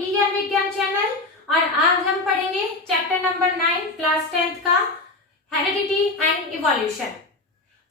ई ज्ञान विज्ञान चैनल और आज हम पढ़ेंगे चैप्टर नंबर 9 क्लास 10th का हेरिडिटी एंड इवोल्यूशन।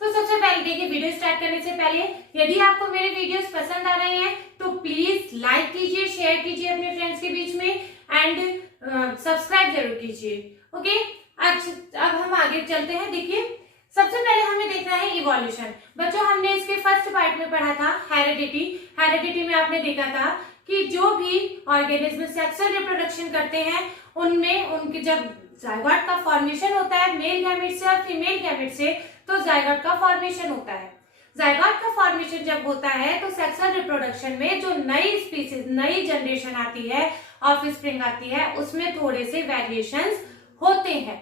तो सबसे पहले देखिए, वीडियो स्टार्ट करने से पहले यदि आपको मेरे वीडियोस पसंद आ रहे हैं तो प्लीज लाइक कीजिए, शेयर कीजिए अपने फ्रेंड्स के बीच में एंड सब्सक्राइब जरूर कीजिए। ओके, अब हम आगे चलते हैं। देखिए, सबसे पहले हमें देखना है इवोल्यूशन। बच्चों, हमने इसके फर्स्ट पार्ट में पढ़ा था हेरिडिटी। हेरिडिटी में आपने देखा था कि जो भी ऑर्गेनिज्म सेक्सुअल रिप्रोडक्शन करते हैं उनमें उनके जब जायगोट का फॉर्मेशन होता है मेल गैमेट से और फीमेल गैमेट से, तो जायगोट का फॉर्मेशन होता है। जायगोट का फॉर्मेशन जब होता है तो सेक्सुअल रिप्रोडक्शन में जो नई स्पीसीज, नई जनरेशन आती है, ऑफस्प्रिंग आती है, उसमें थोड़े से वेरिएशंस होते हैं।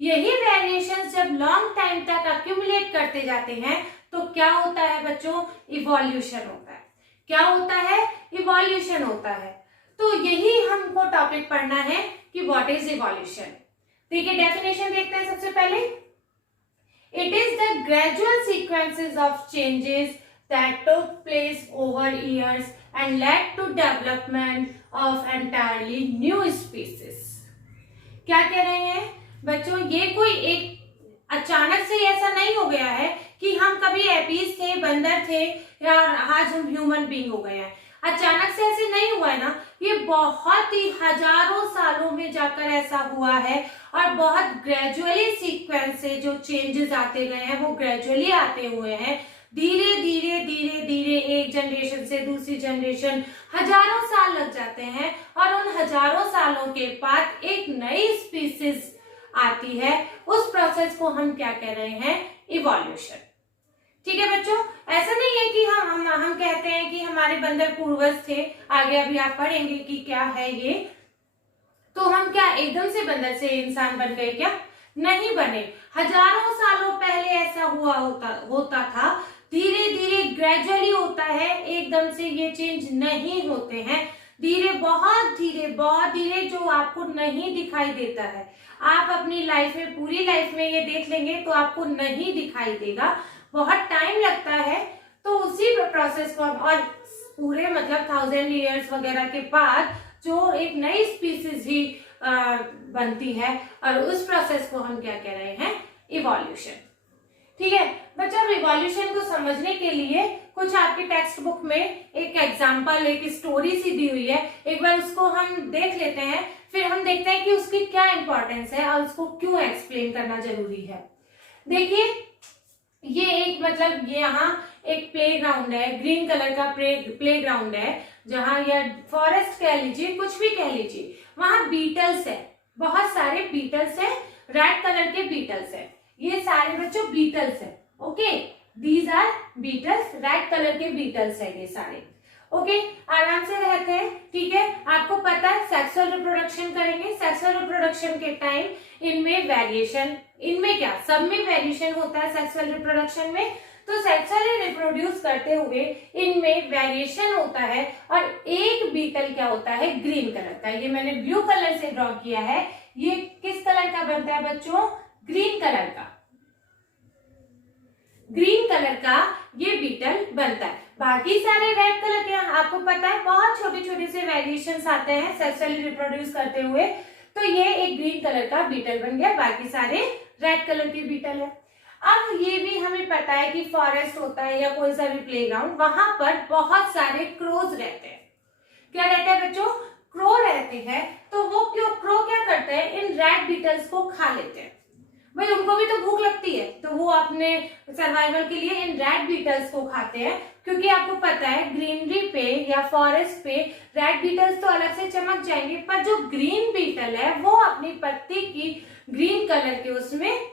यही वेरिएशंस जब लॉन्ग टाइम तक अक्यूमुलेट करते जाते हैं तो क्या होता है बच्चों? इवोल्यूशन होता है। क्या होता है? इवोल्यूशन होता है। तो यही हमको टॉपिक पढ़ना है कि व्हाट इज इवोल्यूशन। ठीक है, डेफिनेशन देखते हैं सबसे पहले। It is the gradual sequences of changes that took place over years and led to development of entirely new species. क्या कह रहे हैं बच्चों? ये कोई एक अचानक से ऐसा नहीं हो गया है कि हम कभी एपीज थे, बंदर थे या आज हम ह्यूमन बीइंग हो गए हैं। अचानक से ऐसे नहीं हुआ है ना, ये बहुत ही हजारों सालों में जाकर ऐसा हुआ है और बहुत ग्रेजुअली सीक्वेंस से जो चेंजेस आते गए हैं वो ग्रेजुअली आते हुए हैं। धीरे धीरे धीरे धीरे एक जनरेशन से दूसरी जनरेशन हजारों साल लग जाते हैं और उन हजारों सालों के बाद एक नई स्पीसीज आती है। उस प्रोसेस को हम क्या कह रहे हैं? इवोल्यूशन। ठीक है बच्चों, ऐसा नहीं है कि हम कहते हैं कि हमारे बंदर पूर्वज थे, आगे अभी आप पढ़ेंगे कि क्या है ये, तो हम क्या एकदम से बंदर से इंसान बन गए? क्या नहीं बने। हजारों सालों पहले ऐसा होता था। धीरे धीरे ग्रेजुअली होता है, एकदम से ये चेंज नहीं होते हैं। बहुत धीरे जो आपको नहीं दिखाई देता है। आप अपनी लाइफ में, पूरी लाइफ में ये देख लेंगे तो आपको नहीं दिखाई देगा, बहुत टाइम लगता है। तो उसी प्रोसेस को हम, और पूरे मतलब 1000 ईयर्स वगैरह के बाद जो एक नई स्पीसीज ही बनती है और उस प्रोसेस को हम क्या कह रहे हैं? इवोल्यूशन। ठीक है बच्चों, अब इवोल्यूशन को समझने के लिए कुछ आपके टेक्स्ट बुक में एक एग्जांपल, एक स्टोरी सी दी हुई है। एक बार उसको हम देख लेते हैं, फिर हम देखते हैं कि उसकी क्या इंपॉर्टेंस है और उसको क्यों एक्सप्लेन करना जरूरी है। देखिए, ये एक मतलब ये यहाँ एक प्लेग्राउंड है, ग्रीन कलर का प्लेग्राउंड है, जहाँ या फॉरेस्ट कह लीजिए, कुछ भी कह लीजिए। वहां बीटल्स है, बहुत सारे बीटल्स है, रेड कलर के बीटल्स है। ये सारे बच्चों बीटल्स है। Okay, these are beetles, red colour के बीटल्स है ये सारे। ओके, आराम से रहते हैं। ठीक है, आपको पता है सेक्सुअल रिप्रोडक्शन करेंगे। सेक्सुअल रिप्रोडक्शन के टाइम इनमें वेरिएशन, इनमें क्या सब में वेरिएशन होता है सेक्सुअल रिप्रोडक्शन में। तो सेक्सुअली रिप्रोड्यूस करते हुए इनमें वेरिएशन होता है और एक बीटल क्या होता है? ग्रीन कलर का। ये मैंने ब्लू कलर से ड्रॉ किया है। ये किस कलर का बनता है बच्चों? ग्रीन कलर का। ग्रीन कलर का ये बीटल बनता है। बाकी सारे रेड कलर के, आपको पता है बहुत छोटे छोटे से वेरिएशंस आते हैं सेक्सुअली रिप्रोड्यूस करते हुए। तो ये एक ग्रीन कलर का बीटल बन गया, बाकी सारे रेड कलर के बीटल है। अब ये भी हमें पता है कि फॉरेस्ट होता है या कोई सा भी प्लेग्राउंड, वहां पर बहुत सारे क्रोज रहते हैं। क्या रहते हैं बच्चों? क्रो रहते हैं। तो वो क्रो क्या करते हैं? इन रेड बीटल्स को खा लेते हैं। भाई उनको भी तो भूख लगती है, तो वो अपने सर्वाइवल के लिए इन रेड बीटल्स को खाते हैं। क्योंकि आपको पता है ग्रीनरी पे या फॉरेस्ट पे रेड बीटल्स तो अलग से चमक जाएंगे, पर जो ग्रीन बीटल है वो अपनी पत्ती की ग्रीन कलर के उसमें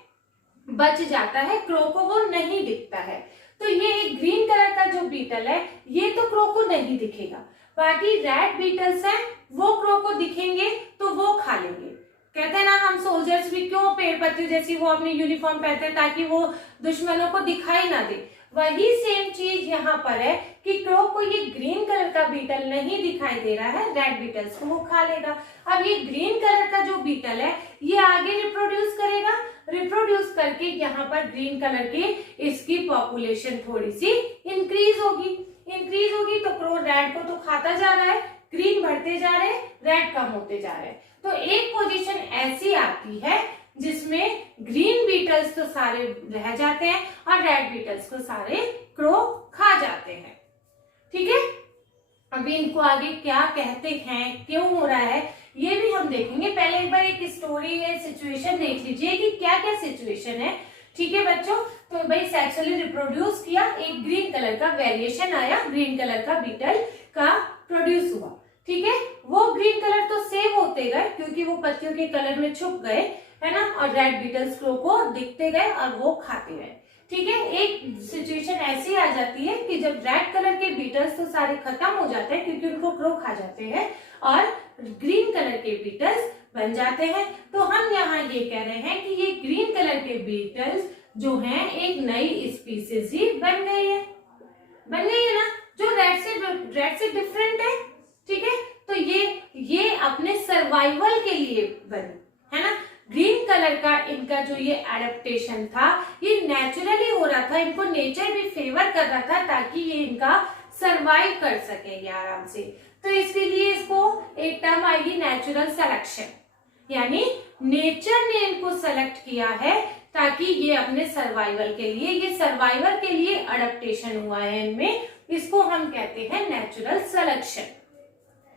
बच जाता है, क्रो को वो नहीं दिखता है। तो ये एक ग्रीन कलर का जो बीटल है ये तो क्रो को नहीं दिखेगा, बाकी रेड बीटल्स हैं वो क्रो को दिखेंगे तो वो खा लेंगे। कहते हैं ना, हम सोल्जर्स भी क्यों पेड़ पत्ती जैसी वो अपनी यूनिफॉर्म पहनते हैं ताकि वो दुश्मनों को दिखाई ना दे। वही सेम चीज यहाँ पर है कि क्रो को ये ग्रीन कलर का बीटल नहीं दिखाई दे रहा है, रेड बीटल्स को वो खा लेगा। अब ये ग्रीन कलर का जो बीटल है ये आगे रिप्रोड्यूस करेगा, रिप्रोड्यूस करके यहाँ पर ग्रीन कलर की इसकी पॉपुलेशन थोड़ी सी इंक्रीज होगी तो क्रो रेड को तो खाता जा रहा है, ग्रीन बढ़ते जा रहे, रेड कम होते जा रहे। तो एक पोजीशन ऐसी आती है जिसमें ग्रीन बीटल्स तो सारे रह जाते हैं और रेड बीटल्स को सारे क्रो खा जाते हैं। ठीक है, अभी इनको आगे क्या कहते हैं, क्यों हो रहा है, ये भी हम देखेंगे। पहले एक बार एक स्टोरी है, सिचुएशन देख लीजिए कि क्या क्या सिचुएशन है। ठीक है बच्चों, तो भाई सेक्सुअली रिप्रोड्यूस किया, एक ग्रीन कलर का वेरिएशन आया, ग्रीन कलर का बीटल का प्रोड्यूस हुआ। ठीक है, वो ग्रीन कलर तो सेव होते गए क्योंकि वो पत्तियों के कलर में छुप गए, है ना, और रेड बीटल्स क्रो को दिखते गए और वो खाते गए। ठीक है, एक सिचुएशन ऐसी आ जाती है कि जब रेड कलर के बीटल्स तो सारे खत्म हो जाते हैं क्योंकि उनको क्रो खा जाते हैं और ग्रीन कलर के बीटल्स बन जाते हैं। तो हम यहाँ ये कह रहे हैं कि ये ग्रीन कलर के बीटल्स जो हैं एक नई स्पीसीज ही बन गई है ना, जो रेड से डिफरेंट है। ठीक है, तो ये अपने सर्वाइवल के लिए बनी, है ना। ग्रीन कलर का इनका जो ये एडेप्टेशन था ये नेचुरली हो रहा था, इनको नेचर भी फेवर कर रहा था ताकि ये इनका सरवाइव कर सकेंगे आराम से। तो इसके लिए इसको एक टर्म आएगी नेचुरल सिलेक्शन, यानी नेचर ने इनको सेलेक्ट किया है ताकि ये अपने सर्वाइवल के लिए, ये सर्वाइवल के लिए अडेप्टेशन हुआ है इनमें, इसको हम कहते हैं नेचुरल सिलेक्शन।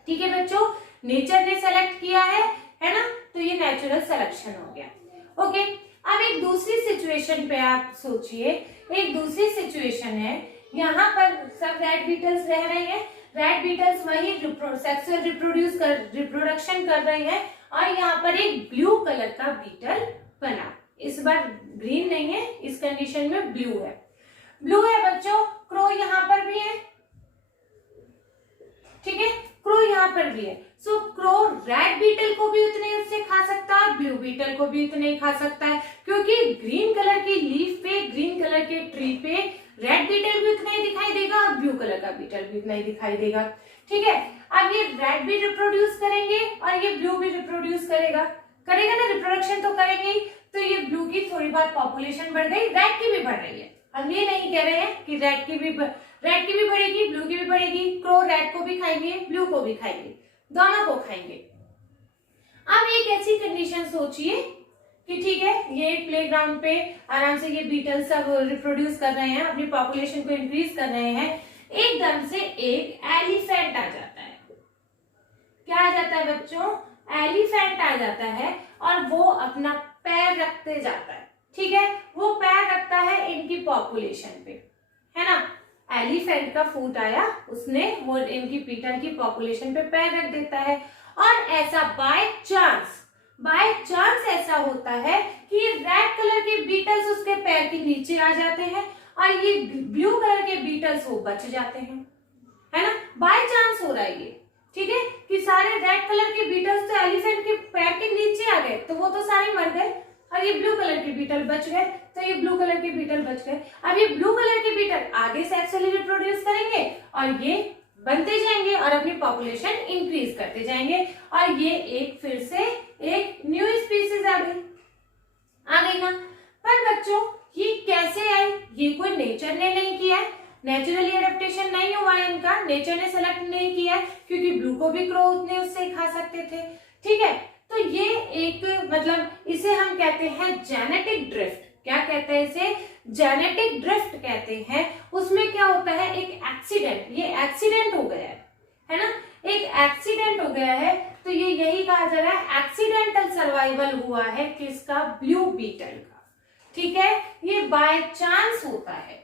ठीक है बच्चों, नेचर ने सेलेक्ट किया है ना, तो ये नेचुरल सिलेक्शन हो गया। ओके, अब एक दूसरी सिचुएशन पे आप सोचिए, एक दूसरी सिचुएशन है, यहाँ पर सब रेड बीटल्स रह रहे हैं, रेड बीटल्स वही सेक्सुअल रिप्रोडक्शन कर रहे हैं और यहाँ पर एक ब्लू कलर का बीटल बना। इस बार ग्रीन नहीं है, इस कंडीशन में ब्लू है। ब्लू है बच्चों, क्रो यहाँ पर भी है। ठीक है, क्रो यहाँ पर भी है। सो क्रो रेड बीटल को भी उतने उससे खा सकता है, ब्लू बीटल को भी उतने ही खा सकता है, क्योंकि ग्रीन कलर की लीफ पे, ग्रीन कलर के ट्री पे रेड बीटल भी उतना ही दिखाई देगा और ब्लू कलर का बीटल भी उतना ही दिखाई देगा। ठीक है, अब ये रेड भी रिप्रोड्यूस करेंगे और ये ब्लू भी रिप्रोड्यूस करेगा ना, रिप्रोडक्शन तो करेंगे ही। तो ये ब्लू की थोड़ी बहुत पॉपुलेशन बढ़ गई, रेड की भी बढ़ रही है। हम ये नहीं कह रहे हैं कि रेड की भी बढ़ेगी, ब्लू की भी बढ़ेगी। क्रो रेड को भी खाएंगे, ब्लू को भी खाएंगे, दोनों को खाएंगे। अब एक ऐसी कंडीशन सोचिए कि ठीक है, ये प्लेग्राउंड पे आराम से ये बीटल्स सब रिप्रोड्यूस कर रहे हैं, अपनी पॉपुलेशन को इंक्रीज कर रहे हैं। एकदम से एक एलिफेंट आ जाता है। क्या आ जाता है बच्चों? एलिफेंट आ जाता है और वो अपना पैर रखते जाता है। ठीक है, वो पैर रखता है इनकी पॉपुलेशन पे, है ना। एलिफेंट का फूट आया, उसने वो इनकी बीटल की पॉपुलेशन पे पैर रख देता है और ऐसा बाय चांस ऐसा होता है कि रेड कलर के बीटल्स उसके पैर के नीचे आ जाते हैं और ये ब्लू कलर के बीटल्स वो बच जाते हैं, है ना। बाय चांस हो रहा है ये, ठीक है, कि सारे रेड कलर के बीटल्स तो एलिफेंट के पैर के नीचे आ गए तो वो तो सारे मर गए और ये ब्लू कलर के बीटल बच गए, तो ये ब्लू कलर के बीटल बच गए। अब ये ब्लू कलर के बीटल आगे सेक्सुअली रिप्रोड्यूस करेंगे और ये बनते जाएंगे और अपनी पॉपुलेशन इंक्रीज करते जाएंगे और ये एक फिर से एक न्यू स्पीसीज आ गई ना। पर बच्चों ये कैसे आई? ये कोई नेचर ने नहीं किया है, नेचुरली एडेप्टेशन नहीं हुआ है इनका, नेचर ने सेलेक्ट नहीं किया है, क्योंकि ब्लू को भी क्रो उतने उससे खा सकते थे। ठीक है, तो ये एक मतलब इसे हम कहते हैं जेनेटिक ड्रिफ्ट। क्या कहते हैं इसे? जेनेटिक ड्रिफ्ट कहते हैं। उसमें क्या होता है, एक एक्सीडेंट, ये एक्सीडेंट हो गया है ना, एक एक्सीडेंट हो गया है, तो ये यही कहा जा रहा है एक्सीडेंटल सर्वाइवल हुआ है किसका? ब्लू बीटल का। ठीक है, ये बाय चांस होता है।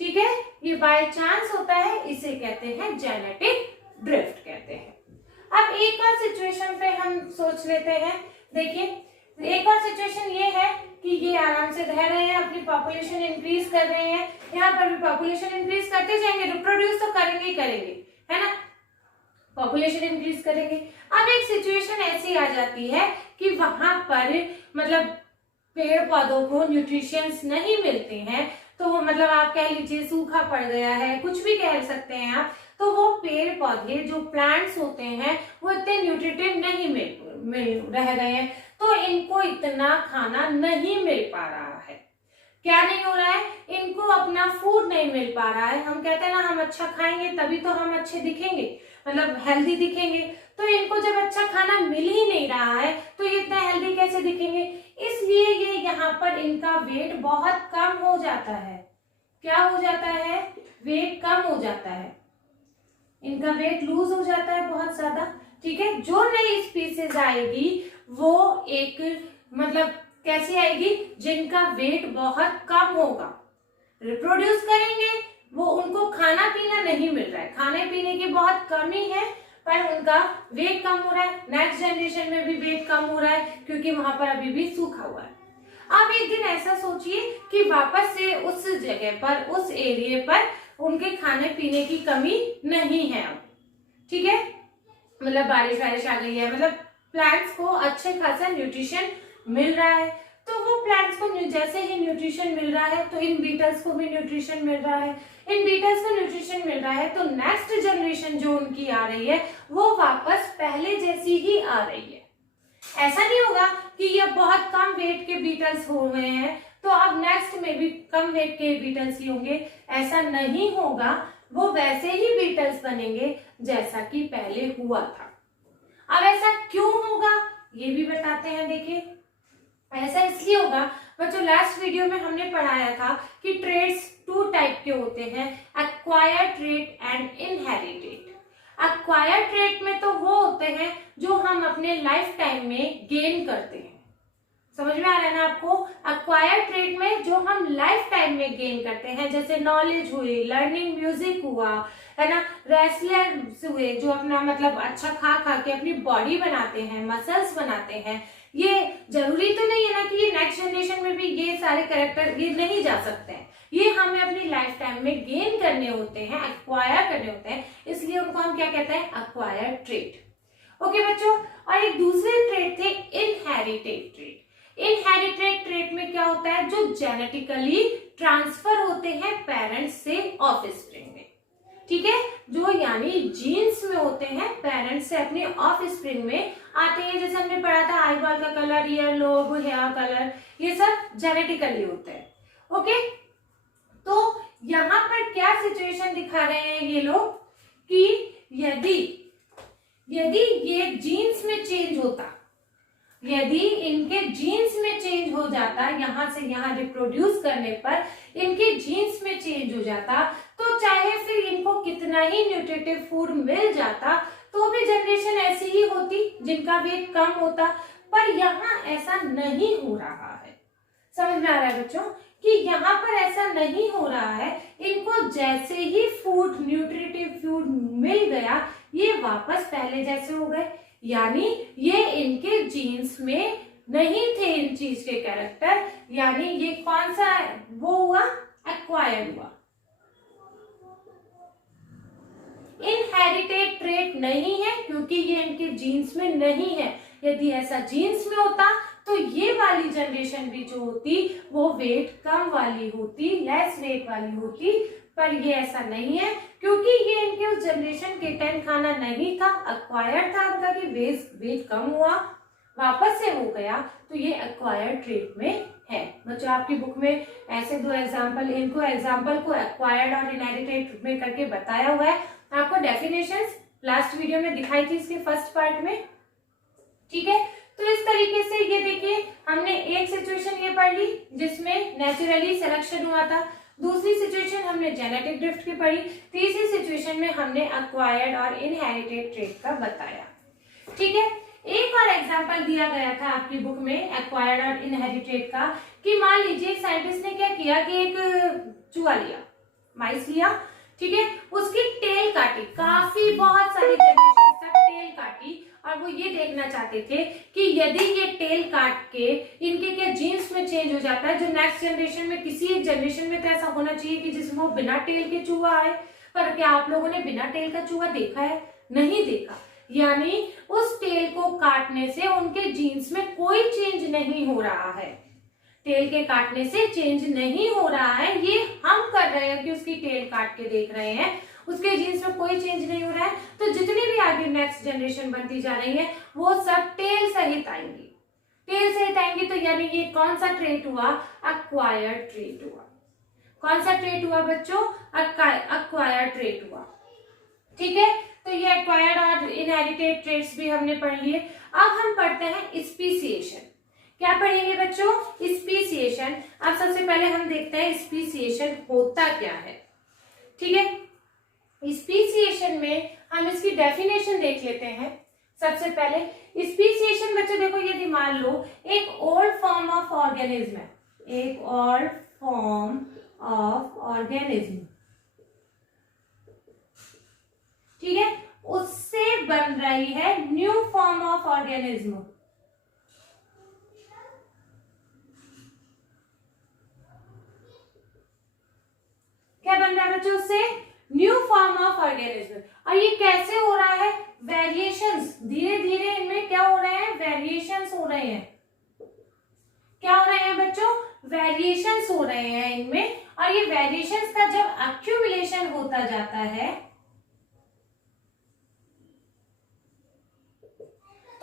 ठीक है, ये बाय चांस होता है, इसे कहते हैं जेनेटिक ड्रिफ्ट कहते हैं। अब एक और सिचुएशन पे हम सोच लेते हैं। देखिए, एक और सिचुएशन ये है कि ये आराम से रह रहे हैं, अपनी पॉपुलेशन इंक्रीज कर रहे हैं, यहाँ पर भी पॉपुलेशन इंक्रीज करते जाएंगे, रिप्रोड्यूस तो करेंगे ही करेंगे, है ना, पॉपुलेशन इंक्रीज करेंगे। अब एक सिचुएशन ऐसी आ जाती है कि वहां पर मतलब पेड़ पौधों को न्यूट्रिशंस नहीं मिलते हैं, तो मतलब आप कह लीजिए सूखा पड़ गया है, कुछ भी कह सकते हैं आप, तो वो पेड़ पौधे जो प्लांट्स होते हैं वो इतने न्यूट्रिटिव नहीं मिल रह गए हैं, तो इनको इतना खाना नहीं मिल पा रहा है। क्या नहीं हो रहा है? इनको अपना फूड नहीं मिल पा रहा है। हम कहते हैं ना, हम अच्छा खाएंगे तभी तो हम अच्छे दिखेंगे, मतलब हेल्दी दिखेंगे। तो इनको जब अच्छा खाना मिल ही नहीं रहा है तो ये इतना हेल्दी कैसे दिखेंगे? इसलिए ये यहाँ पर इनका वेट बहुत कम हो जाता है। क्या हो जाता है? वेट कम हो जाता है, इनका वेट लूज हो जाता है बहुत ज्यादा। ठीक है, जो नई स्पीसीज आएगी वो एक मतलब कैसी आएगी? जिनका वेट बहुत कम होगा, रिप्रोड्यूस करेंगे, वो उनको खाना पीना नहीं मिल रहा है, खाने पीने की बहुत कमी है, पर उनका वेट कम हो रहा है। नेक्स्ट जनरेशन में भी वेट कम हो रहा है क्योंकि वहां पर अभी भी सूखा हुआ है। अब एक दिन ऐसा सोचिए कि वापस से उस जगह पर, उस एरिया पर उनके खाने पीने की कमी नहीं है अब। ठीक है, मतलब बारिश वारिश आ गई है, मतलब प्लांट्स को अच्छे खासा न्यूट्रिशन मिल रहा है। तो वो प्लांट्स को जैसे ही न्यूट्रिशन मिल रहा है तो इन बीटल्स को भी न्यूट्रिशन मिल रहा है। इन बीटल्स को न्यूट्रिशन मिल रहा है तो नेक्स्ट जनरेशन जो उनकी आ रही है वो वापस पहले जैसी ही आ रही है। ऐसा नहीं होगा कि ये बहुत कम वेट के बीटल्स हो गए हैं तो अब नेक्स्ट में भी कम वेट के बीटल्स ही होंगे, ऐसा नहीं होगा। वो वैसे ही बीटल्स बनेंगे जैसा कि पहले हुआ था। अब ऐसा क्यों होगा ये भी बताते हैं। देखिए, ऐसा इसलिए होगा बच्चों, लास्ट वीडियो में हमने पढ़ाया था कि ट्रेड्स 2 टाइप के होते हैं, acquired trait and inherited. Acquired trait में तो वो होते हैं जो हम अपने लाइफ टाइम में गेन करते हैं। समझ में आ रहा है ना आपको? एक्वायर्ड ट्रेट में जो हम लाइफ टाइम में गेन करते हैं, जैसे नॉलेज हुई, लर्निंग म्यूजिक हुआ, है ना, रेसलर्स हुए जो अपना मतलब अच्छा खा खा के अपनी बॉडी बनाते हैं, मसल्स बनाते हैं। ये जरूरी तो नहीं है ना कि ये नेक्स्ट जनरेशन में भी ये सारे कैरेक्टर ये नहीं जा सकते हैं, ये हमें अपनी लाइफ टाइम में गेन करने होते हैं, एक्वायर करने होते हैं, इसलिए उनको हम क्या कहते हैं? Acquired trait. ओके बच्चों, और एक दूसरे ट्रेट थे इनहेरिटेड ट्रेट। इनहेरिटेड ट्रेट में क्या होता है? जो जेनेटिकली ट्रांसफर होते हैं पेरेंट्स से ऑफस्प्रिंग में। ठीक है, जो यानी जीन्स में होते हैं, पेरेंट्स से अपने ऑफस्प्रिंग में आते हैं। जैसे हमने पढ़ा था आई बॉल का colour, ear lobe, hair colour, ये सब जेनेटिकली होते हैं। ओके, तो यहाँ पर क्या सिचुएशन दिखा रहे हैं ये लोग कि यदि ये जीन्स में चेंज होता, यदि इनके जीन्स में चेंज हो जाता, यहां से यहां रिप्रोड्यूस करने पर इनके जीन्स में चेंज हो जाता, तो चाहे फिर इनको कितना ही न्यूट्रिटिव फूड मिल जाता तो भी जनरेशन ऐसी ही होती जिनका वेट कम होता। पर यहाँ ऐसा नहीं हो रहा है। समझ में आ रहा है बच्चों कि यहाँ पर ऐसा नहीं हो रहा है। इनको जैसे ही फूड, न्यूट्रिटिव फूड मिल गया, ये वापस पहले जैसे हो गए। यानी ये इनके जीन्स में नहीं थे इन चीज के कैरेक्टर, यानी ये कौन सा वो हुआ? एक्वायर्ड हुआ। इनहेरिटेड ट्रेट नहीं है क्योंकि ये इनके जीन्स में नहीं है। यदि ऐसा जीन्स में होता तो ये वाली जनरेशन भी जो होती वो वेट कम वाली होती, लेस वेट वाली होती, पर ये ऐसा नहीं है क्योंकि ये इनके उस जनरेशन के टाइम खाना नहीं था, एक्वायर्ड था उनका कि वेट कम हुआ, वापस से हो गया, तो ये एक्वायर्ड ट्रेट में है। बच्चों आपकी बुक में ऐसे 2 एग्जाम्पल, इनको एग्जाम्पल को एक्वायर्ड और इनहेरिटेड में करके बताया हुआ है। आपको डेफिनेशंस लास्ट वीडियो में दिखाई थी इसके फर्स्ट पार्ट में। ठीक है, तो इस तरीके से ये देखिए, हमने एक सिचुएशन ये पढ़ ली जिसमें नेचुरली सिलेक्शन हुआ था, दूसरी सिचुएशन हमने जेनेटिक ड्रिफ्ट की पढ़ी, तीसरी सिचुएशन में हमने एक्वायर्ड और इनहेरिटेड ट्रेट का बताया। ठीक है, एक और एग्जांपल दिया गया था आपकी बुक में एक्वायर्ड और इनहेरिटेड का, कि मान लीजिए एक साइंटिस्ट ने क्या किया कि एक चूहा लिया, माइस लिया, ठीक है, उसकी टेल काटी, काफी बहुत सारी जनरेशन तक टेल काटी, और वो ये देखना चाहते थे कि यदि ये टेल काट के इनके क्या जीन्स में चेंज हो जाता है, जो नेक्स्ट जनरेशन में, किसी एक जनरेशन में तो ऐसा होना चाहिए कि जिसमें वो बिना टेल के चूहा आए। पर क्या आप लोगों ने बिना टेल का चूहा देखा है? नहीं देखा। यानी उस टेल को काटने से उनके जीन्स में कोई चेंज नहीं हो रहा है, टेल के काटने से चेंज नहीं हो रहा है। ये हम कर रहे हैं कि उसकी टेल काट के देख रहे हैं, उसके जीन्स में कोई चेंज नहीं हो रहा है। तो जितनी भी आगे नेक्स्ट जनरेशन बनती जा रही है वो सब टेल सहित आएंगी, टेल सहित आएंगी। तो यानी ये कौन सा ट्रेट हुआ? एक्वायर्ड ट्रेट हुआ। कौन सा ट्रेट हुआ बच्चों? एक्वायर्ड ट्रेट हुआ। ठीक है, तो ये एक्वायर्ड इनहेरिटेड ट्रेट्स भी हमने पढ़ लिए। अब हम पढ़ते हैं स्पीसिएशन। क्या पढ़ेंगे बच्चों? स्पीसिएशन। अब सबसे पहले हम देखते हैं स्पीसिएशन होता क्या है। ठीक है, स्पीसिएशन में हम इसकी डेफिनेशन देख लेते हैं। सबसे पहले स्पीसिएशन बच्चों देखो, यदि मान लो एक ओल्ड फॉर्म ऑफ ऑर्गेनिज्म है, एक ओल्ड फॉर्म ऑफ ऑर्गेनिज्म, ठीक है, उससे बन रही है न्यू फॉर्म ऑफ ऑर्गेनिज्म। क्या बन रहा है बच्चों? उससे न्यू फॉर्म ऑफ ऑर्गेनिज्म। और ये कैसे हो रहा है? वेरिएशंस, धीरे धीरे इनमें क्या हो रहे हैं? वेरिएशंस हो रहे हैं। क्या हो रहे हैं बच्चों? वेरिएशंस हो रहे हैं इनमें। और ये वेरिएशंस का जब एक्यूमुलेशन होता जाता है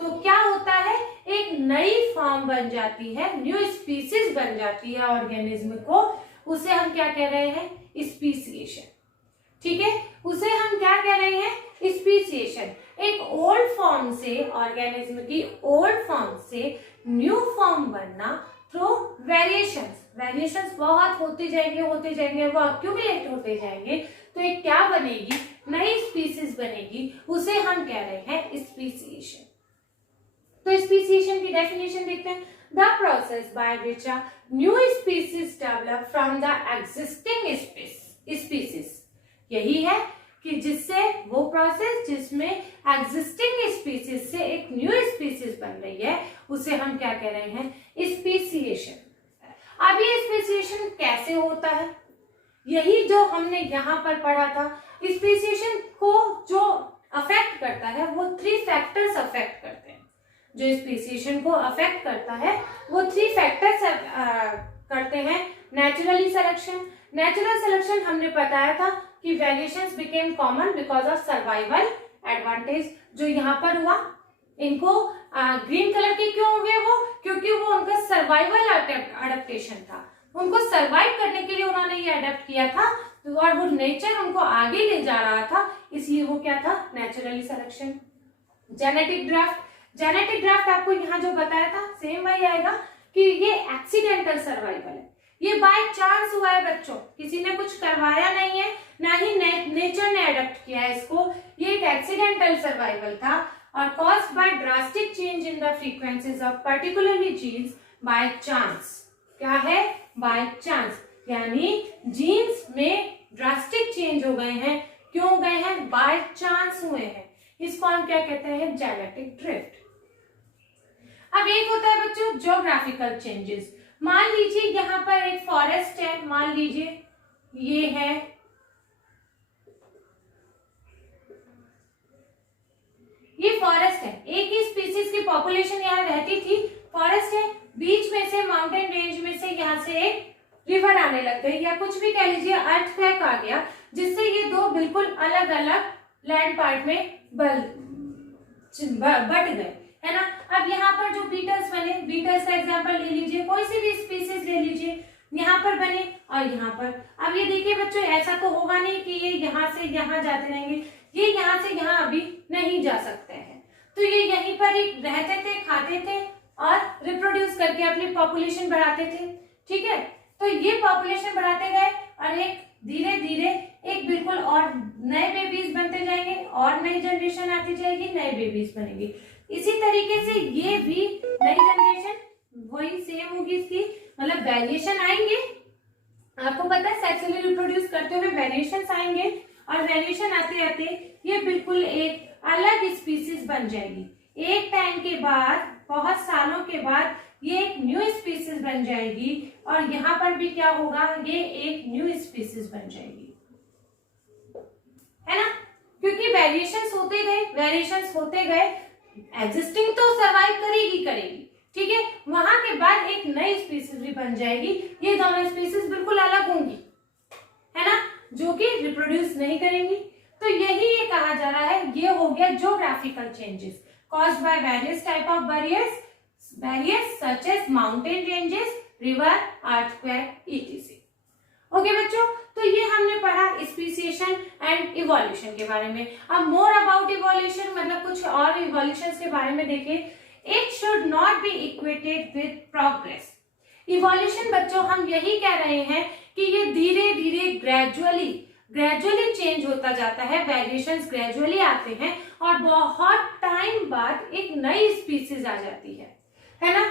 तो क्या होता है? एक नई फॉर्म बन जाती है, न्यू स्पीसीज बन जाती है ऑर्गेनिज्म को। उसे हम क्या कह रहे हैं? स्पीसिएशन। ठीक है, उसे हम क्या कह रहे हैं? स्पीसिएशन। एक ओल्ड फॉर्म से, ऑर्गेनिज्म की ओल्ड फॉर्म से न्यू फॉर्म बनना थ्रू वेरिएशंस। वेरिएशंस बहुत होते जाएंगे वो एक्यूमुलेट होते जाएंगे, तो एक क्या बनेगी? नई स्पीसीज बनेगी। उसे हम कह रहे हैं स्पीसिएशन। तो स्पीसिएशन की डेफिनेशन देखते हैं। The process by which a new species develop from the existing species. यही है कि जिससे वो प्रोसेस जिसमें एग्जिस्टिंग स्पीसीज से एक न्यू स्पीसीज बन रही है, उसे हम क्या कह रहे हैं? स्पीसिएशन। अब ये स्पीसिएशन कैसे होता है? यही जो हमने यहाँ पर पढ़ा था। स्पीसिएशन को जो अफेक्ट करता है वो 3 फैक्टर्स अफेक्ट करते हैं। जो स्पीसिएशन को अफेक्ट करता है वो 3 फैक्टर्स करते हैं। Naturally selection. नेचुरल सिलेक्शन हमने बताया था कि variations became common because of survival advantage. जो यहाँ पर हुआ, इनको ग्रीन कलर के क्यों हो गए वो? क्योंकि वो उनका सर्वाइवल अडेप्टेशन था। उनको सर्वाइव करने के लिए उन्होंने ये अडेप्ट किया था और वो नेचर उनको आगे ले जा रहा था, इसलिए वो क्या था? Naturally selection. Genetic draft. Genetic draft आपको यहाँ जो बताया था सेम वही आएगा कि ये एक्सीडेंटल सर्वाइवल है। ये बाय चांस हुआ है बच्चों, किसी ने कुछ करवाया नहीं है, ना ही नेचर ने अडॉप्ट किया है इसको। ये एक एक्सीडेंटल सर्वाइवल था और caused by drastic change in the frequencies of particularly genes by chance. क्या है? बाय चांस, यानी जीन्स में ड्रास्टिक चेंज हो गए हैं। क्यों हो गए हैं? बाय चांस हुए हैं। इसको हम क्या कहते हैं? Genetic drift. अब एक होता है बच्चों ज्योग्राफिकल चेंजेस। मान लीजिए यहाँ पर एक फॉरेस्ट है, मान लीजिए ये है, ये फॉरेस्ट है, एक ही स्पीसीज की पॉपुलेशन यहाँ रहती थी। फॉरेस्ट है, बीच में से माउंटेन रेंज में से यहाँ से एक रिवर आने लग गई, या कुछ भी कह लीजिए अर्थक्वेक आ गया, जिससे ये दो बिल्कुल अलग अलग लैंड पार्ट में बट गए, है ना। अब यहाँ पर जो बीटल्स बने, बीटल्स का एग्जांपल ले लीजिए, कोई सी भी स्पीसीज ले लीजिए, यहाँ पर बने और यहाँ पर। अब ये देखिए बच्चों, ऐसा तो होगा नहीं कि ये यहाँ से यहाँ जाते रहेंगे, ये यहाँ से यहाँ अभी नहीं जा सकते हैं, तो ये यहीं पर ही रहते थे, खाते थे और रिप्रोड्यूस करके अपनी पॉपुलेशन बढ़ाते थे। ठीक है, तो ये पॉपुलेशन बढ़ाते गए और एक धीरे धीरे एक बिल्कुल और नए बेबीज बनते जाएंगे और नई जनरेशन आती जाएगी, नए बेबीज बनेंगे। इसी तरीके से ये भी नई जनरेशन वही सेम होगी इसकी, मतलब वेरिएशन आएंगे। आपको पता है सेक्सुअली रिप्रोड्यूस करते हुए वेरिएशंस आएंगे और वेरिएशन आते आते ये बिल्कुल एक अलग स्पीसीज बन जाएगी। एक टाइम के बाद, बहुत सालों के बाद ये एक न्यू स्पीसीज बन जाएगी और यहाँ पर भी क्या होगा, ये एक न्यू स्पीसीज बन जाएगी, है ना। क्योंकि वेरिएशंस होते गए, एग्जिस्टिंग तो सर्वाइव करेगी, ठीक है, वहां के बाद एक नई स्पीसीज भी बन जाएगी। ये दोनों स्पीसीज बिल्कुल अलग होंगी, है ना, जो कि रिप्रोड्यूस नहीं करेंगी। तो यही ये कहा जा रहा है, ये हो गया geographical changes caused by various type of barriers such as mountain ranges, river, earthquake, etc. Okay बच्चों, तो ये हमने पढ़ा स्पीसिएशन एंड इवोल्यूशन के बारे में। अब मोर अबाउट इवोल्यूशन मतलब कुछ बारे में देखिए, it should not be equated with progress. Evolution बच्चों हम यही कह रहे हैं कि ये धीरे धीरे ग्रेजुअली चेंज होता जाता है, वेरिएशंस ग्रेजुअली आते हैं और बहुत टाइम बाद एक नई स्पीसीज आ जाती है ना।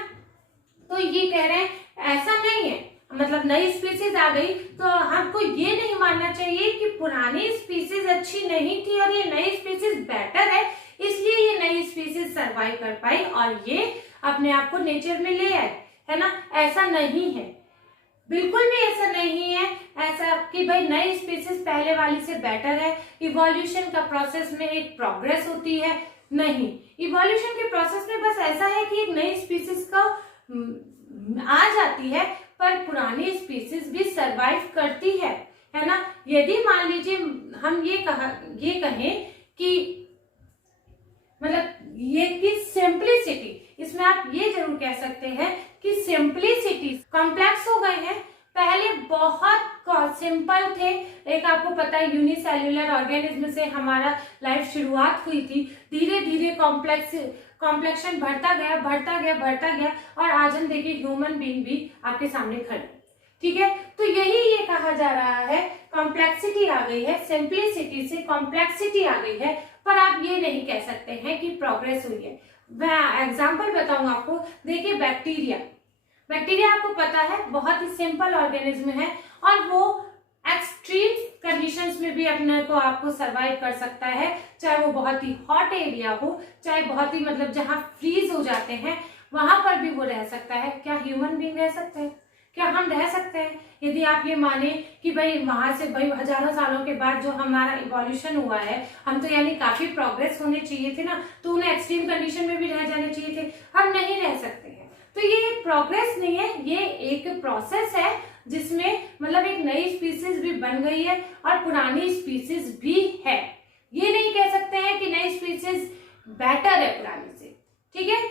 तो ये कह रहे हैं ऐसा नहीं है, मतलब नई स्पीसीज आ गई तो हमको ये नहीं मानना चाहिए कि पुरानी स्पीसीज अच्छी नहीं थी और ये नई स्पीसीज बेटर है इसलिए ये नई स्पीसीज सरवाइव कर पाई और ये अपने आप को नेचर में ले आए, है ना। ऐसा नहीं है, बिल्कुल भी ऐसा नहीं है ऐसा कि भाई नई स्पीसीज पहले वाली से बेटर है। इवोल्यूशन का प्रोसेस में एक प्रोग्रेस होती है, नहीं, इवोल्यूशन के प्रोसेस में बस ऐसा है कि एक नई स्पीसीज का आ जाती है पर पुरानी स्पीसीज भी सरवाइव करती है ना। यदि मान लीजिए हम ये कहें कि मतलब ये कि सिंप्लिसिटी, इसमें आप ये जरूर कह सकते हैं कि सिंप्लिसिटी कॉम्प्लेक्स हो गए हैं, पहले बहुत सिंपल थे। एक आपको पता है यूनिसेल्युलर ऑर्गेनिज्म से हमारा लाइफ शुरुआत हुई थी, धीरे धीरे कॉम्प्लेक्शन बढ़ता गया और आज हम देखिए ह्यूमन बीइंग भी आपके सामने खड़े, ठीक है। तो यही ये कहा जा रहा है, कॉम्प्लेक्सिटी आ गई है, सिंप्लिसिटी से कॉम्प्लेक्सिटी आ गई है, पर आप ये नहीं कह सकते हैं कि प्रोग्रेस हुई है। मैं एग्जांपल बताऊं आपको, देखिए बैक्टीरिया आपको पता है बहुत ही सिंपल ऑर्गेनिज्म है और वो एक्सट्रीम कंडीशंस में भी अपने को आपको सरवाइव कर सकता है, चाहे वो बहुत ही हॉट एरिया हो, चाहे बहुत ही मतलब जहां फ्रीज हो जाते हैं वहां पर भी वो रह सकता है। क्या ह्यूमन बीइंग रह सकते हैं? क्या हम रह सकते हैं? यदि आप ये माने कि भाई वहां से भाई हजारों सालों के बाद जो हमारा इवोल्यूशन हुआ है, हम तो यानी काफी प्रोग्रेस होने चाहिए थे ना, तो उन्हें एक्सट्रीम कंडीशन में भी रह जाने चाहिए थे, हम नहीं रह सकते हैं। तो ये प्रोग्रेस नहीं है, ये एक प्रोसेस है जिसमें मतलब एक नई स्पीसीज भी बन गई है और पुरानी स्पीसीज भी है। ये नहीं कह सकते हैं कि नई स्पीसीज बेटर है पुरानी से, ठीक है।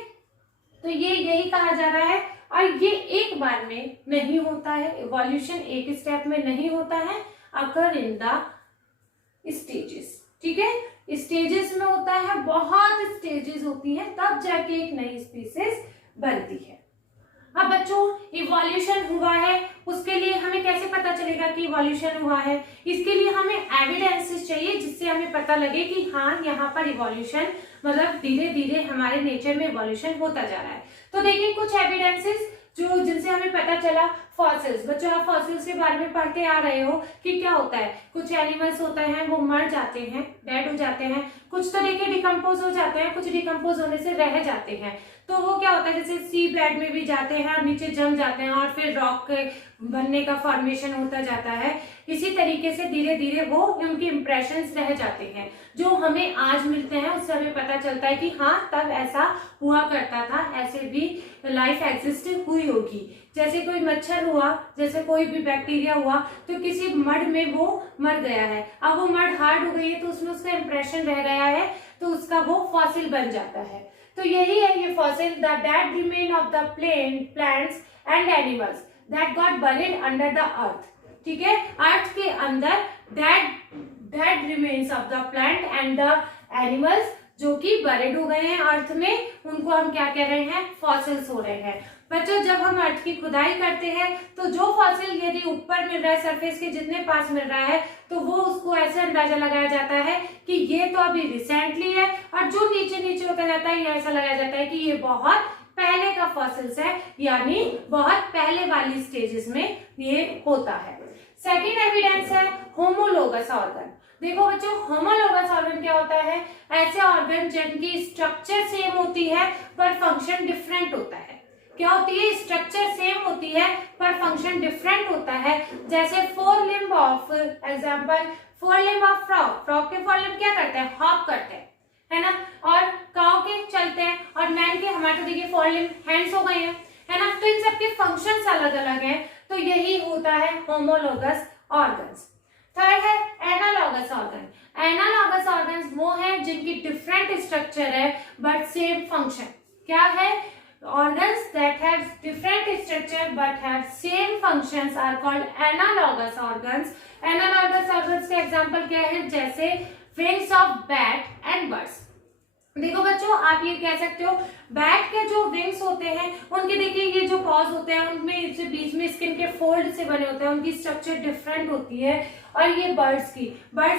तो ये यही कहा जा रहा है और ये एक बार में नहीं होता है, इवोल्यूशन एक स्टेप में नहीं होता है, अकर इन द स्टेजेस, ठीक है। स्टेजेस में होता है, बहुत स्टेजेस होती हैं, तब जाके एक नई स्पीसीज बनती है। अब बच्चों इवोल्यूशन हुआ है, उसके लिए हमें कैसे पता चलेगा कि इवोल्यूशन हुआ है? इसके लिए हमें एविडेंसेस चाहिए जिससे हमें पता लगे कि हाँ यहाँ पर इवोल्यूशन मतलब धीरे धीरे हमारे नेचर में इवोल्यूशन होता जा रहा है। तो देखिए कुछ एविडेंसेस जो जिनसे हमें पता चला, फॉसिल्स। बच्चों आप फॉसिल्स के बारे में पढ़ते आ रहे हो कि क्या होता है, कुछ एनिमल्स होते हैं वो मर जाते हैं, डेड हो जाते हैं, कुछ तो देखिए डिकम्पोज हो जाते हैं, कुछ डिकम्पोज होने से रह जाते हैं। तो वो क्या होता है, जैसे सी बेड में भी जाते हैं और नीचे जम जाते हैं और फिर रॉक के बनने का फॉर्मेशन होता जाता है। इसी तरीके से धीरे धीरे वो उनके इंप्रेशंस रह जाते हैं, जो हमें आज मिलते हैं उससे हमें पता चलता है कि हाँ तब ऐसा हुआ करता था, ऐसे भी लाइफ एग्जिस्ट हुई होगी। जैसे कोई मच्छर हुआ, जैसे कोई भी बैक्टीरिया हुआ, तो किसी मड में वो मर गया है, अब वो मड हार्ड हो गई है तो उसमें उसका इंप्रेशन रह गया है, तो उसका वो फॉसिल बन जाता है। तो यही है ये fossil, the dead remain of the plants and animals that got buried under the earth, ठीक है। अर्थ के अंदर dead remains of the plant and the animals जो कि बरीड हो गए हैं अर्थ में, उनको हम क्या कह रहे हैं, फॉसिल्स हो रहे हैं। बच्चों जब हम अर्थ की खुदाई करते हैं तो जो फॉसिल यदि ऊपर मिल रहा है, सरफेस के जितने पास मिल रहा है, तो वो उसको ऐसे अंदाजा लगाया जाता है कि ये तो अभी रिसेंटली है, और जो नीचे नीचे होता जाता है ये ऐसा लगाया जाता है कि ये बहुत पहले का फॉसिल्स है, यानी बहुत पहले वाली स्टेजेस में ये होता है। सेकेंड एविडेंस है होमोलोगस ऑर्गन। देखो बच्चों होमोलोगस ऑर्गन क्या होता है, ऐसे ऑर्गन जिनकी स्ट्रक्चर सेम होती है पर फंक्शन डिफरेंट होता है। क्या होती है, स्ट्रक्चर सेम होती है पर फंक्शन डिफरेंट होता है। जैसे four limb of example, four limb of frog के फोर लिम्ब क्या करते हैं, हॉप करते हैं, है ना, और काउ के चलते हैं, और मैन के हमारे तो देखिए फोर लिम्ब हैंड्स हो गए हैं, है ना। तो इन सबके फंक्शंस अलग अलग हैं, तो यही होता है होमोलोगस ऑर्गन्स। थर्ड है एनालॉगस ऑर्गन। एनालॉगस ऑर्गन्स वो हैं जिनकी डिफरेंट स्ट्रक्चर है बट सेम फंक्शन। क्या है, organs that have different structure but have same functions are called analogous organs. Analogous organs के एग्जांपल क्या है, जैसे wings of bat and birds। देखो बच्चों आप ये कह सकते हो बैट के जो विंग्स होते हैं उनके देखिए ये जो पॉज होते हैं उनमें इससे बीच में स्किन के फोल्ड से बने होते हैं, उनकी स्ट्रक्चर डिफरेंट होती है। और ये बर्ड्स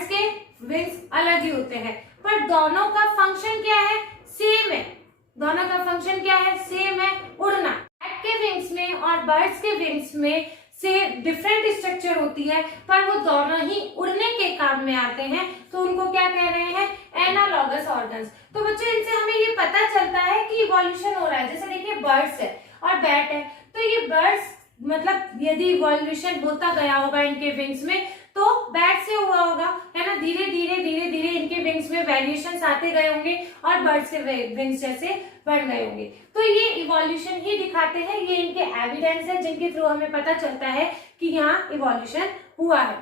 के विंग्स अलग ही होते हैं, पर दोनों का फंक्शन क्या है, सेम है। दोनों का फंक्शन क्या है, सेम है, उड़ना। बैट के विंग्स में और बर्ड्स के विंग्स में से डिफरेंट स्ट्रक्चर होती है, पर वो दोनों ही उड़ने के काम में आते हैं, तो उनको क्या कह रहे हैं, एनालॉगस ऑर्गन्स। तो बच्चों इनसे हमें ये पता चलता है कि इवोल्यूशन हो रहा है। जैसे देखिए बर्ड्स है और बैट है, तो ये बर्ड्स मतलब यदि इवोल्यूशन होता गया होगा इनके विंग्स में तो बैट से हुआ होगा, है ना। धीरे धीरे इनके विंग्स में वेरिएशंस आते गए होंगे और बर्ड्स के विंग्स जैसे बन गए होंगे। तो ये इवोल्यूशन ही दिखाते हैं, ये इनके एविडेंस है जिनके थ्रू हमें पता चलता है कि यहाँ इवोल्यूशन हुआ है।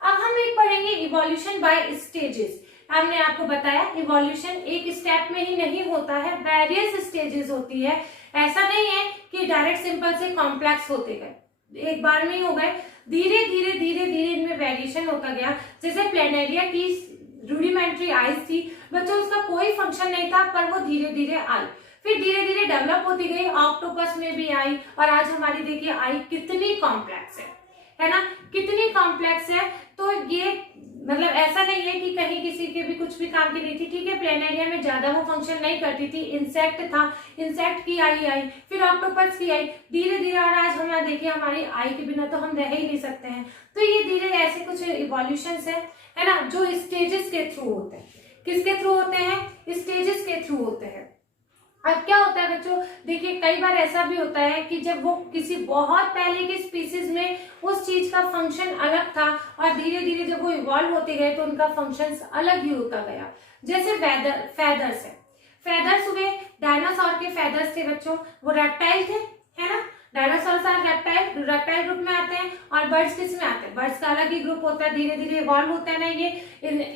अब हम एक पढ़ेंगे इवोल्यूशन बाय स्टेजेस। हमने आपको बताया इवोल्यूशन एक स्टेप में ही नहीं होता है, वेरियस स्टेजेस होती है। ऐसा नहीं है कि डायरेक्ट सिंपल से कॉम्प्लेक्स होते गए, एक बार में ही हो गए। धीरे धीरे इनमें वेरिएशन होता गया। जैसे प्लेनेरिया की रूडिमेंट्री आईज थी बच्चों, उसका कोई फंक्शन नहीं था, पर वो धीरे धीरे आई, फिर धीरे धीरे डेवलप होती गई, ऑक्टोपस में भी आई, और आज हमारी देखिए आई कितनी कॉम्प्लेक्स है ना, कितनी कॉम्प्लेक्स है। तो ये मतलब ऐसा नहीं है कि कहीं किसी के भी कुछ भी काम की नहीं थी, ठीक है। प्लेनेरिया में ज्यादा वो फंक्शन नहीं करती थी, इंसेक्ट था, इंसेक्ट की आई, फिर ऑक्टोपस की आई, धीरे धीरे, और आज हमारा देखिए हमारी आई के बिना तो हम रह ही नहीं सकते हैं। तो ये धीरे ऐसे कुछ इवोल्यूशंस है ना, जो स्टेजेस के थ्रू होते हैं। किसके थ्रू होते हैं, स्टेजेस के थ्रू होते हैं। अब क्या होता है बच्चों, देखिए कई बार ऐसा भी होता है कि जब वो किसी बहुत पहले की स्पीसीज में उस चीज का फंक्शन अलग था और धीरे धीरे जब वो इवॉल्व होते गए तो उनका फंक्शन अलग ही होता गया। जैसे फेदर्स है, फेदर्स हुए, डायनासोर के फेदर्स थे बच्चों, वो रेप्टाइल थे, है ना। डायनासोर रेप्टाइल ग्रुप में आते हैं, और बर्ड्स किस में आते हैं, बर्ड्स का अलग ही ग्रुप होता है। धीरे धीरे इवॉल्व होता है ना, ये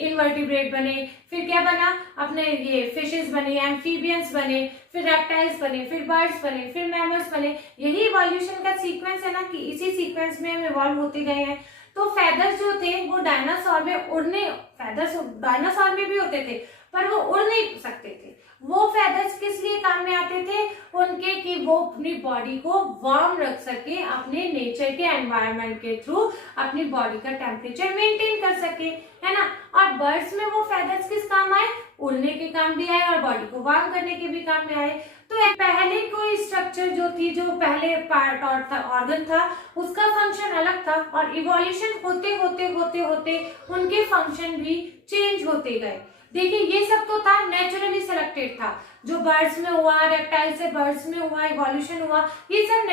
इनवर्टिब्रेट बने, फिर क्या बना, अपने ये फिशेस बने, एम्फीबियंस बने, फिर रेप्टाइल्स बने, फिर बर्ड्स बने, फिर मैमल्स बने। यही इवोल्यूशन का सीक्वेंस है ना, कि इसी सीक्वेंस में हम इवॉल्व होते गए हैं। तो फेदर्स जो थे वो डायनासोर में उड़ने, फेदर्स डायनासोर में भी होते थे पर वो उड़ नहीं सकते थे। वो फेदर्स किस लिए काम में आते थे, उनके कि वो अपनी बॉडी को वार्म रख सके, अपने नेचर के एनवायरनमेंट के थ्रू अपनी बॉडी का टेम्परेचर मेंटेन कर सके, है ना। और बर्ड्स में वो फेदर्स किस काम आए, उड़ने के काम भी आए और बॉडी को वार्म करने के भी काम में आए। तो पहले कोई स्ट्रक्चर जो थी, जो पहले पार्ट ऑर्गन था, उसका फंक्शन अलग था, और इवोल्यूशन होते होते उनके फंक्शन भी चेंज होते गए। देखिए ये सब तो था नेचुरली सेलेक्टेड था, जो बर्ड्स में हुआ, रेप्टाइल से बर्ड्स में हुआ, इवोल्यूशन हुआ, ये सब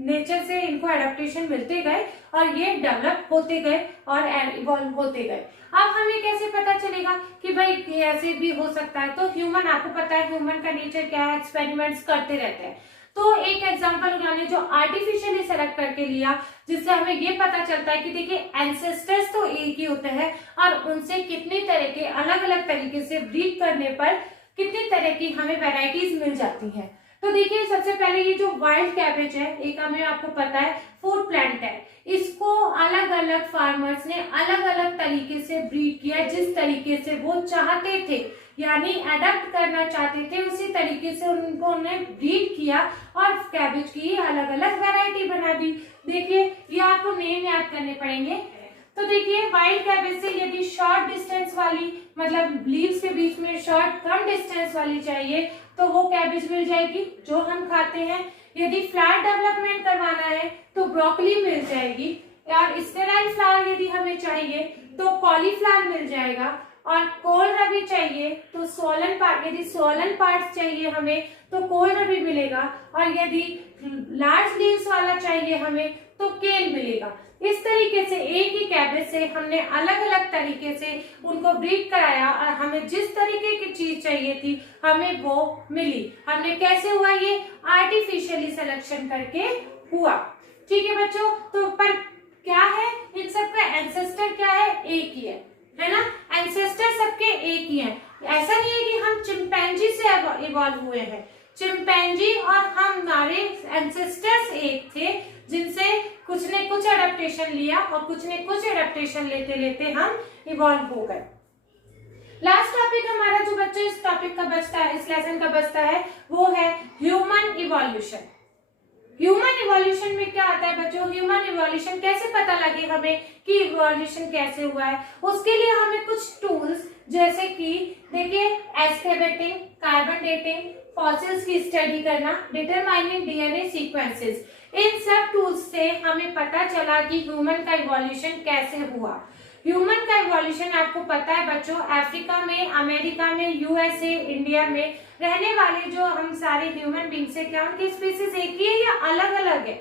नेचर से इनको एडेप्टेशन मिलते गए और ये डेवलप होते गए और इवॉल्व होते गए। अब हमें कैसे पता चलेगा कि भाई ऐसे भी हो सकता है, तो ह्यूमन, आपको पता है ह्यूमन का नेचर क्या है, एक्सपेरिमेंट्स करते रहते हैं। तो एक एग्जांपल उन्होंने जो आर्टिफिशियली सेलेक्ट करके लिया, जिससे हमें ये पता चलता है कि देखिए एंसेस्टर्स तो एक ही होते हैं और उनसे कितनी तरह के अलग अलग तरीके से ब्रीड करने पर कितनी तरह की हमें वैरायटीज मिल जाती है। तो देखिए सबसे पहले ये जो वाइल्ड कैबेज है, एक हमें आपको पता है फूड प्लांट है, इसको अलग अलग फार्मर्स ने अलग अलग तरीके से ब्रीड किया, जिस तरीके से वो चाहते थे, यानी अडेप्ट करना चाहते थे, उसी तरीके से उनको उन्हें ब्रीड किया और कैबेज की अलग अलग वैरायटी बना दी। देखिए ये आपको नेम याद करने पड़ेंगे। तो देखिए वाइल्ड कैबेज से यदि शॉर्ट डिस्टेंस वाली, मतलब लीव्स के बीच में शॉर्ट कम डिस्टेंस वाली चाहिए तो वो कैबेज मिल जाएगी जो हम खाते हैं। यदि फ्लावर डेवलपमेंट करवाना है तो ब्रोकली मिल जाएगी, और स्टेराइल फ्लावर यदि हमें चाहिए तो कॉलीफ्लावर मिल जाएगा, और कोलरबी चाहिए तो सोलन पार्ट, यदि सोलन पार्ट चाहिए हमें तो कोलरबी मिलेगा, और यदि लार्ज लीव्स वाला चाहिए हमें तो केल मिलेगा। इस तरीके से एक ही कैबेज से हमने अलग अलग तरीके से उनको ब्रीड कराया और हमें जिस तरीके की चीज चाहिए थी हमें वो मिली। हमने कैसे हुआ, ये आर्टिफिशियली सिलेक्शन करके हुआ। ठीक है बच्चों, तो पर क्या है, इन सबका एंसेस्टर क्या है, एक ही है ना। एंसेस्टर सबके एक ही है। ऐसा नहीं है कि हम चिंपैंजी से इवॉल्व हुए हैं, चिंपैंजी और हमारे एंसेस्टर्स एक थे, जिनसे कुछ ने कुछ एडेप्टेशन लिया और कुछ ने कुछ एडेप्टेशन लेते लेते हम इवॉल्व हो गए। लास्ट टॉपिक हमारा जो बच्चों इस टॉपिक का बचता है, इस लेसन का बचता है, वो है ह्यूमन इवोल्यूशन। ह्यूमन इवोल्यूशन में क्या आता है बच्चों, ह्यूमन इवोल्यूशन कैसे पता लगे हमें कि इवोल्यूशन कैसे हुआ है, उसके लिए हमें कुछ टूल्स जैसे कि देखिए एक्सकेवेटिंग, कार्बन डेटिंग, फॉसिल्स की स्टडी करना, डिटरमाइनिंग डीएनए सीक्वेंसेस, इन सब टूल्स से हमें पता चला कि ह्यूमन का इवोल्यूशन कैसे हुआ। ह्यूमन का इवोल्यूशन आपको पता है बच्चों, अफ्रीका में, अमेरिका में, यूएसए, इंडिया में रहने वाले जो हम सारे ह्यूमन बींग्स है, क्या उनकी स्पीसीज एक ही है या अलग अलग है?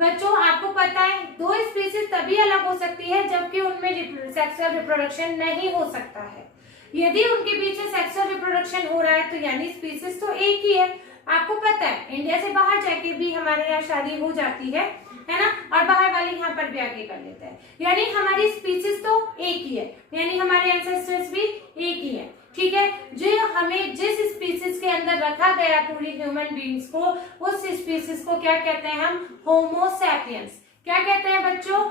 बच्चों आपको पता है दो स्पीसीज तभी अलग हो सकती है जबकि उनमें सेक्सुअल रिप्रोडक्शन नहीं हो सकता है। यदि उनके बीच में सेक्सुअल रिप्रोडक्शन हो रहा है तो यानी स्पीसीज तो एक ही है। आपको पता है इंडिया से बाहर जाके भी हमारे यहाँ शादी हो जाती है ना, और बाहर वाले यहाँ पर भी आके कर लेते हैं, यानी हमारी स्पीसीज तो एक ही है, यानी हमारे एंसेस्टर्स भी एक ही है। ठीक है, जो हमें जिस स्पीसीज के अंदर रखा गया पूरी ह्यूमन बीइंग्स को, उस स्पीसीज को क्या कहते हैं हम, होमो सैपियंस। क्या कहते हैं बच्चों,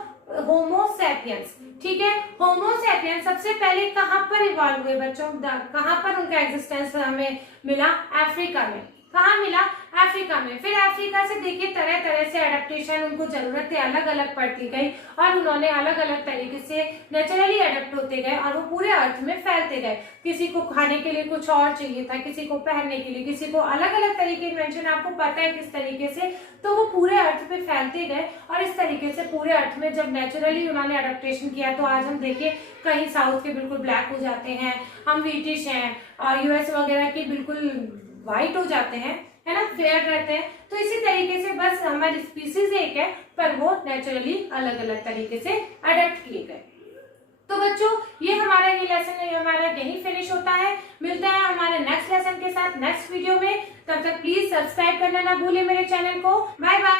होमो सैपियंस। ठीक है, होमो सैपियंस सबसे पहले कहां पर इवॉल्व हुए बच्चों, कहां पर उनका एग्जिस्टेंस हमें मिला, अफ्रीका में। कहाँ मिला, अफ्रीका में। फिर अफ्रीका से देखिए तरह तरह से एडेप्टेशन, उनको जरूरतें अलग अलग पड़ती गई और उन्होंने अलग अलग तरीके से नेचुरली एडेप्ट होते गए और वो पूरे अर्थ में फैलते गए। किसी को खाने के लिए कुछ और चाहिए था, किसी को पहनने के लिए, किसी को अलग अलग तरीके इन्वेंशन, आपको पता है किस तरीके से, तो वो पूरे अर्थ पे फैलते गए और इस तरीके से पूरे अर्थ में जब नेचुरली उन्होंने एडेप्टेशन किया तो आज हम देखिए कहीं साउथ के बिल्कुल ब्लैक हो जाते हैं, हम ब्रिटिश हैं, और यूएस वगैरह के बिल्कुल व्हाइट हो जाते हैं, है ना, फेयर रहते हैं। तो इसी तरीके से बस हमारी स्पीसीज एक है पर वो नेचुरली अलग अलग तरीके से अडेप्ट किए गए। तो बच्चों ये हमारा ये लेसन है, हमारा यही फिनिश होता है। मिलते हैं हमारे नेक्स्ट लेसन के साथ नेक्स्ट वीडियो में। तब तक प्लीज सब्सक्राइब करना ना भूले मेरे चैनल को। Bye bye.